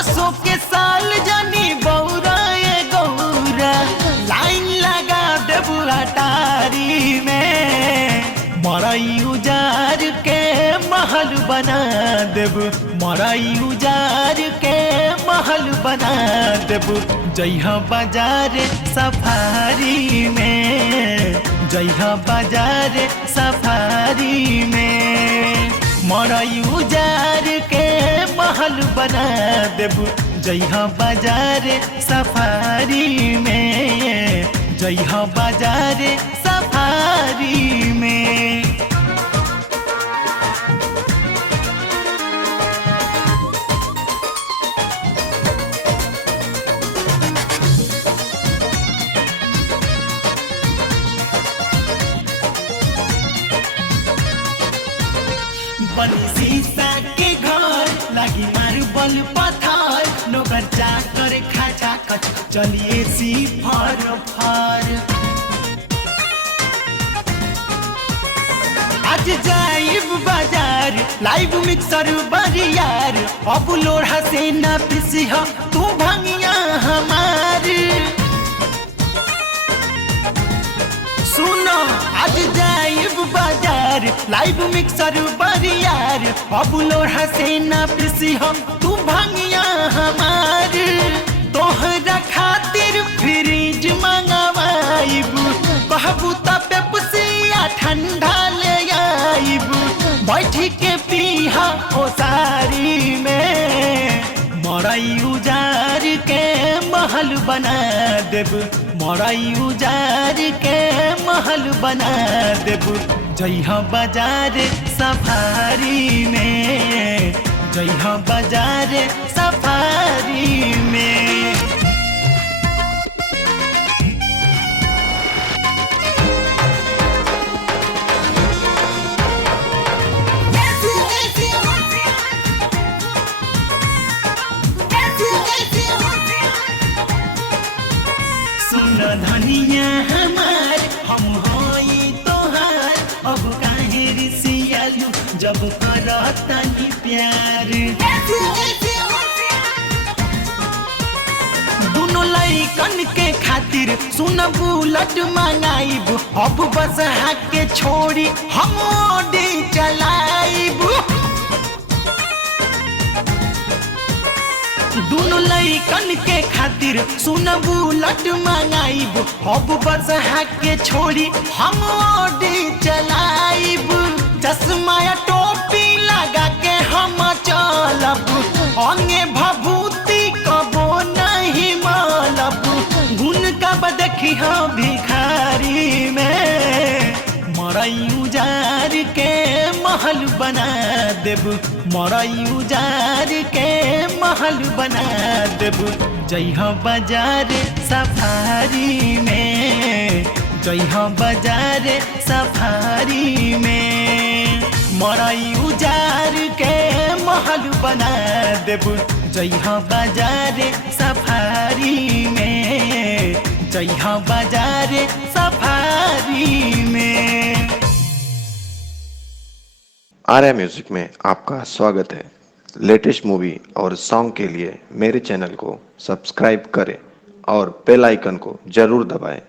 असो के साल जानी बौरा ये गौरा लाइन लगा देबू अटारी में मरई उजार के महल बना देबू मरई उजार के महल बना देबू जइहा बाजार सफारी में जइहा बाजार सफारी में मरई उजार के महल बना देबू जइहा बाजार सफारी में जइहा बाजार सफारी में। बनी शीशा के घर लगी मार्बल पत्थर नौकर चाकर खाचा कच चलिए सी फर फर आज जाइब बाजार लाइव मिक्सर बरियार अब लोढ़ा से ना पिसिह तू भंगिया हमार सुनो आज जाइब बाजार लाइव मिक्सर बरियार अब लोढ़ा से ना पिसिह तू भंगिया हमार तोहरा खातिर फ्रिज मंगवाइब कहबू त पेप्सिया ठंडा ले आइब बैठ के पीहा ओ सारी में मरई उजार के महल बना देब मरई उजार के महल बना देब जइहा बाजार सफारी में जइहा बाजार सफारी में। धनिया हमार हम होई तोहार अब काहे रिसियालू जब करतनी प्यार दोनों लइकन के खातिर सुन बुलेट मंगाइब अब बस के छोड़ी हम ओडी चलाइब दोनों लइकन के खातिर सुन बुलेट मंगाइब अब बस के छोड़ी हम ओडी चलाइब चश्मा या टोपी लगा के हम चलब अंगे भभूति कबो नहीं मालब गुन कब देखी हम भिखारी में मरई उजार के महल बना देब मरई उजार के महल बना देब जइहा बाजार सफारी में जइहा बाजार सफारी में मरई उजार के महल बना देब जइहा बाजार सफारी में जइहा बाजार सफारी में। आर्या म्यूजिक में आपका स्वागत है। लेटेस्ट मूवी और सॉन्ग के लिए मेरे चैनल को सब्सक्राइब करें और बेल आइकन को जरूर दबाएं।